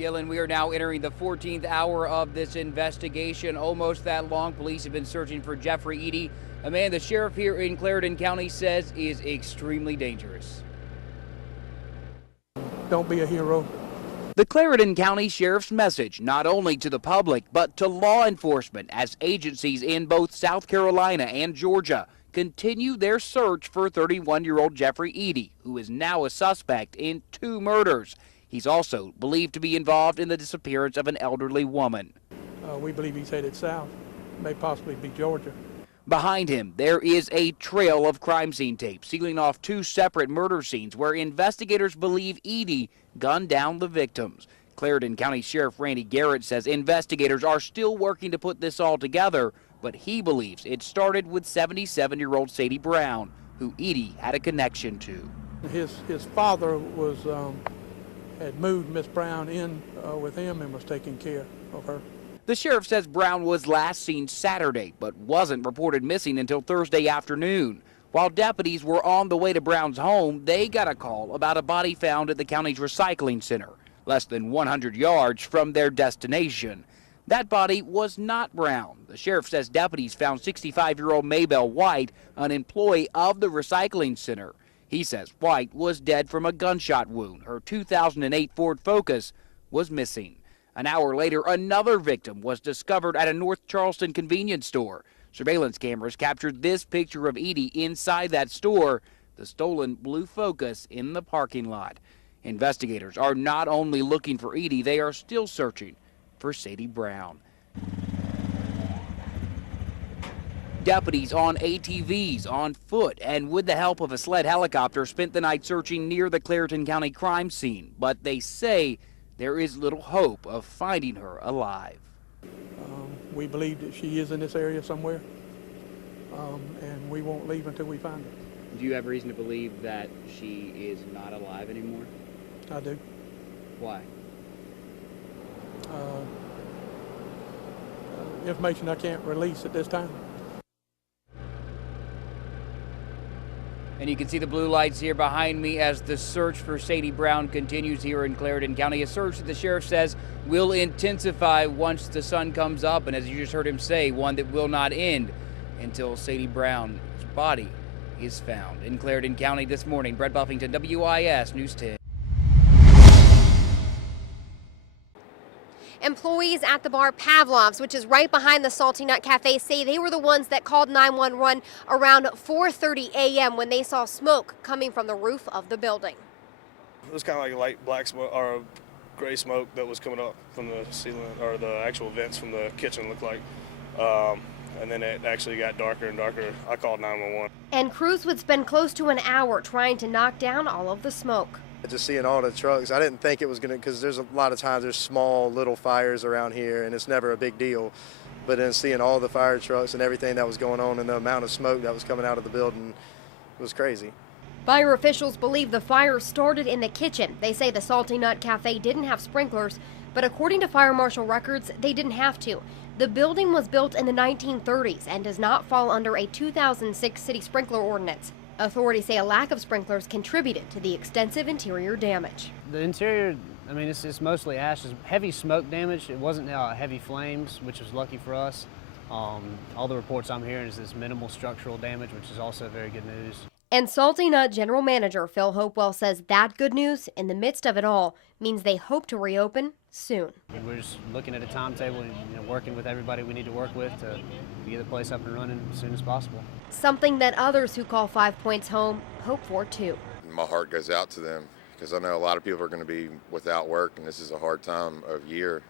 Yellen, we are now entering the 14th hour of this investigation. Almost that long. Police have been searching for Jeffrey Eady, a man the sheriff here in Clarendon County says is extremely dangerous. Don't be a hero. The Clarendon County Sheriff's message not only to the public but to law enforcement as agencies in both South Carolina and Georgia continue their search for 31-year-old Jeffrey Eady, who is now a suspect in 2 murders. He's also believed to be involved in the disappearance of an elderly woman. We believe he's headed south, may possibly be Georgia. Behind him, there is a trail of crime scene tape sealing off 2 separate murder scenes where investigators believe Eady gunned down the victims. Clarendon County Sheriff Randy Garrett says investigators are still working to put this all together, but he believes it started with 77-year-old Sadie Brown, who Eady had a connection to. His father was had moved Miss Brown in with him and was taking care of her. The sheriff says Brown was last seen Saturday, but wasn't reported missing until Thursday afternoon. While deputies were on the way to Brown's home, they got a call about a body found at the county's recycling center, less than 100 yards from their destination. That body was not Brown. The sheriff says deputies found 65-year-old Maybelle White, an employee of the recycling center. He says White was dead from a gunshot wound. Her 2008 Ford Focus was missing. An hour later, another victim was discovered at a North Charleston convenience store. Surveillance cameras captured this picture of Eady inside that store, the stolen blue Focus in the parking lot. Investigators are not only looking for Eady, they are still searching for Sadie Brown. Deputies on ATVs, on foot, and with the help of a sled helicopter spent the night searching near the Clarendon County crime scene, but they say there is little hope of finding her alive. We believe that she is in this area somewhere, and we won't leave until we find her. Do you have reason to believe that she is not alive anymore? I do. Why? Information I can't release at this time. And you can see the blue lights here behind me as the search for Sadie Brown continues here in Clarendon County. A search that the sheriff says will intensify once the sun comes up, and as you just heard him say, one that will not end until Sadie Brown's body is found. In Clarendon County this morning, Brett Buffington, WIS News 10. Employees at the bar Pavlov's, which is right behind the Salty Nut Cafe, say they were the ones that called 911 around 4:30 a.m. when they saw smoke coming from the roof of the building. It was kind of like light black smoke or gray smoke that was coming up from the ceiling, or the actual vents from the kitchen looked like. And then it actually got darker and darker. I called 911. And crews would spend close to an hour trying to knock down all of the smoke. Just seeing all the trucks, I didn't think it was going to, because there's a lot of times there's small little fires around here and it's never a big deal. But then seeing all the fire trucks and everything that was going on and the amount of smoke that was coming out of the building was crazy. Fire officials believe the fire started in the kitchen. They say the Salty Nut Cafe didn't have sprinklers, but according to fire marshal records, they didn't have to. The building was built in the 1930s and does not fall under a 2006 city sprinkler ordinance. Authorities say a lack of sprinklers contributed to the extensive interior damage. The interior, I mean, it's mostly ashes. Heavy smoke damage. It wasn't heavy flames, which was lucky for us. All the reports I'm hearing is this minimal structural damage, which is also very good news. And Salty Nut General Manager Phil Hopewell says that good news, in the midst of it all, means they hope to reopen soon. We're just looking at a timetable and working with everybody we need to work with to get the place up and running as soon as possible. Something that others who call 5 Points home hope for too. My heart goes out to them because I know a lot of people are going to be without work, and this is a hard time of year.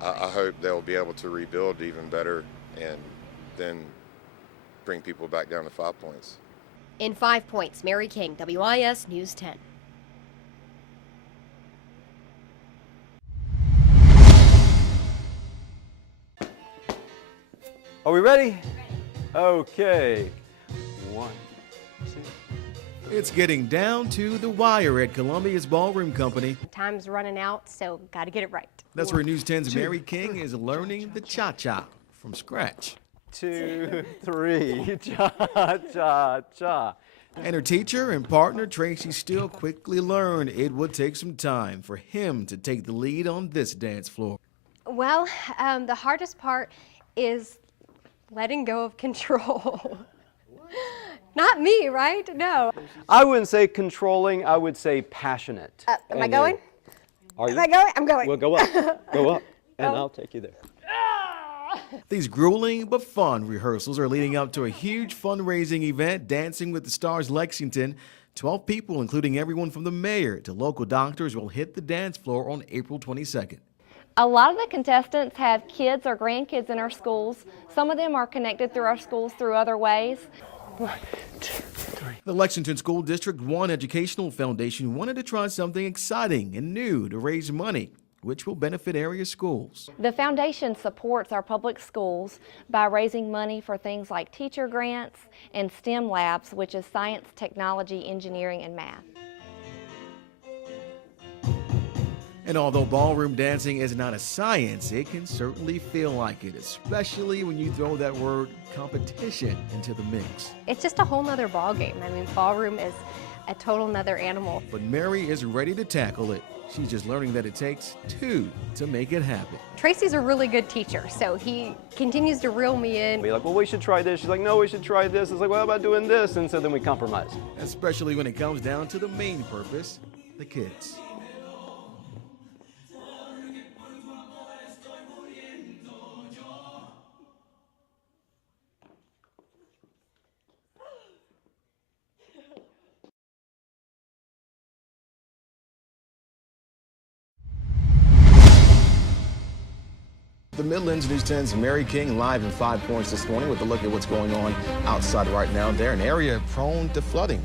I hope they'll be able to rebuild even better and then bring people back down to 5 Points. In 5 Points, Mary King, WIS News 10. Are we ready? Okay. 1, 2. It's getting down to the wire at Columbia's Ballroom Company. Time's running out, so gotta get it right. That's where News 10's Mary King is learning the cha-cha from scratch. 2, 3, cha-cha-cha. And her teacher and partner, Tracy, still quickly learned it would take some time for him to take the lead on this dance floor. Well, the hardest part is letting go of control. Not me, right? No. I wouldn't say controlling, I would say passionate. Am I going? Are you? Am I going? I'm going. Well, go up, and I'll take you there. These grueling but fun rehearsals are leading up to a huge fundraising event, Dancing with the Stars Lexington. 12 people, including everyone from the mayor to local doctors, will hit the dance floor on April 22nd. A lot of the contestants have kids or grandkids in our schools. Some of them are connected through our schools through other ways. 1, 2, 3. The Lexington School District 1 Educational Foundation wanted to try something exciting and new to raise money, which will benefit area schools. The foundation supports our public schools by raising money for things like teacher grants and STEM labs, which is science, technology, engineering, and math. And although ballroom dancing is not a science, it can certainly feel like it, especially when you throw that word competition into the mix. It's just a whole nother ball game. I mean, ballroom is a total nother animal. But Mary is ready to tackle it. She's just learning that it takes two to make it happen. Tracy's a really good teacher, so he continues to reel me in. Be like, well, we should try this. She's like, no, we should try this. It's like, well, how about doing this? And so then we compromise. Especially when it comes down to the main purpose, the kids. The Midlands News 10's Mary King live in 5 Points this morning with a look at what's going on outside right now. They're an area prone to flooding.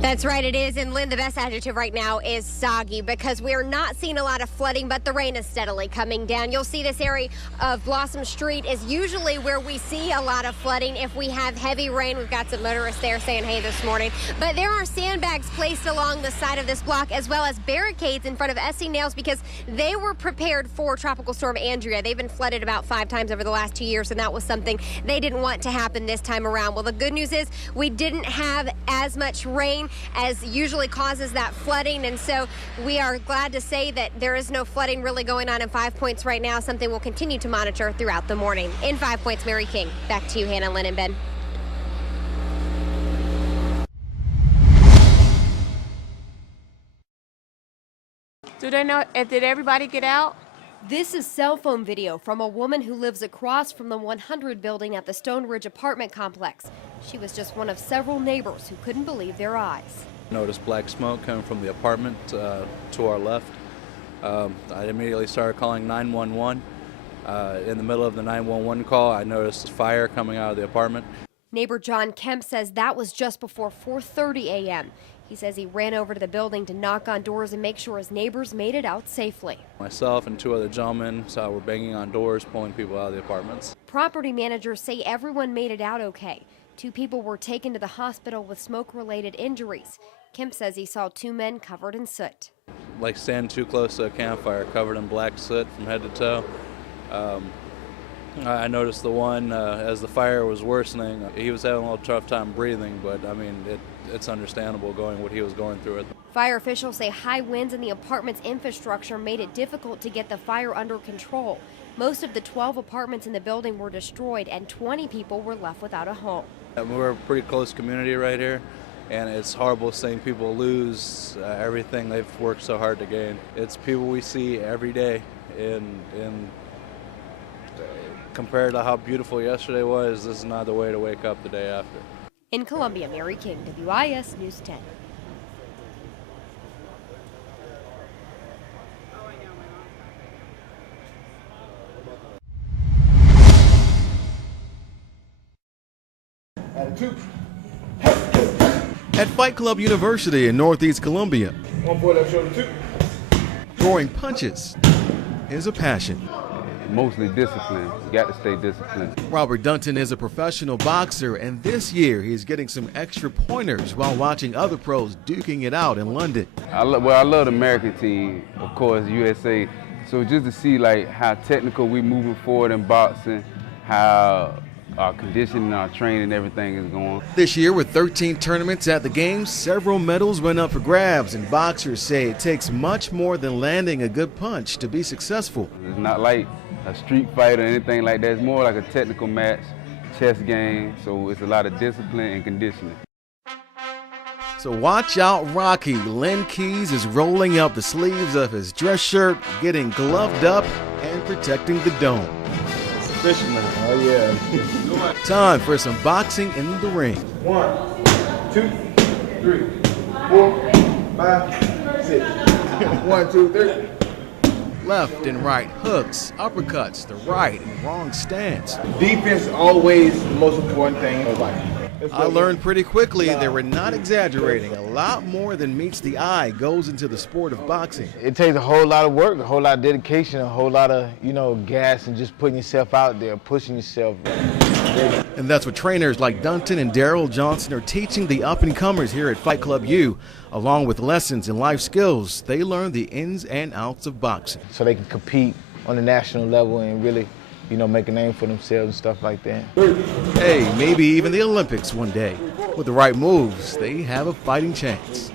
That's right, it is. And Lynn, the best adjective right now is soggy because we're not seeing a lot of flooding, but the rain is steadily coming down. You'll see this area of Blossom Street is usually where we see a lot of flooding. If we have heavy rain, we've got some motorists there saying hey this morning. But there are sandbags placed along the side of this block as well as barricades in front of SC Nails because they were prepared for Tropical Storm Andrea. They've been flooded about 5 times over the last 2 years, and that was something they didn't want to happen this time around. Well, the good news is we didn't have as much rain as usually causes that flooding, and so we are glad to say that there is no flooding really going on in 5 Points right now, something we'll continue to monitor throughout the morning. In 5 Points, Mary King. Back to you, Hannah, Lynn, and Ben. Do they know, did everybody get out? This is cell phone video from a woman who lives across from the 100 building at the Stone Ridge apartment complex. She was just one of several neighbors who couldn't believe their eyes. Noticed black smoke coming from the apartment to our left. I immediately started calling 911. In the middle of the 911 call, I noticed fire coming out of the apartment. Neighbor John Kemp says that was just before 4:30 a.m. He says he ran over to the building to knock on doors and make sure his neighbors made it out safely. Myself and 2 other gentlemen were banging on doors, pulling people out of the apartments. Property managers say everyone made it out okay. 2 people were taken to the hospital with smoke-related injuries. Kemp says he saw 2 men covered in soot. Like standing too close to a campfire, covered in black soot from head to toe. I noticed the one, as the fire was worsening, he was having a little tough time breathing, but I mean, it's understandable going what he was going through. Fire officials say high winds in the apartment's infrastructure made it difficult to get the fire under control. Most of the 12 apartments in the building were destroyed and 20 people were left without a home. We're a pretty close community right here, and it's horrible seeing people lose everything they've worked so hard to gain. It's people we see every day, and compared to how beautiful yesterday was, this is not the way to wake up the day after. In Columbia, Mary King, WIS News 10. At Fight Club University in Northeast Columbia, throwing punches is a passion. Mostly discipline. You got to stay disciplined. Robert Dunton is a professional boxer, and this year he's getting some extra pointers while watching other pros duking it out in London. I love the American team, of course, USA. So just to see like how technical we moving forward in boxing, how Our conditioning, our training, everything is going. This year, with 13 tournaments at the games, several medals went up for grabs, and boxers say it takes much more than landing a good punch to be successful. It's not like a street fight or anything like that. It's more like a technical match, chess game, so it's a lot of discipline and conditioning. So watch out, Rocky. Len Keys is rolling up the sleeves of his dress shirt, getting gloved up, and protecting the dome. Fisherman, oh yeah. Time for some boxing in the ring. 1, 2, 3, 4, 5, 6. 1, 2, 3. Left and right hooks, uppercuts, the right and wrong stance. Defense is always the most important thing in life. I learned pretty quickly they were not exaggerating. A lot more than meets the eye goes into the sport of boxing. It takes a whole lot of work, a whole lot of dedication, a whole lot of, gas and just putting yourself out there, pushing yourself. And that's what trainers like Dunton and Daryl Johnson are teaching the up-and-comers here at Fight Club U. Along with lessons in life skills, they learn the ins and outs of boxing. So they can compete on the national level and really, make a name for themselves and stuff like that. Hey, maybe even the Olympics one day. With the right moves, they have a fighting chance.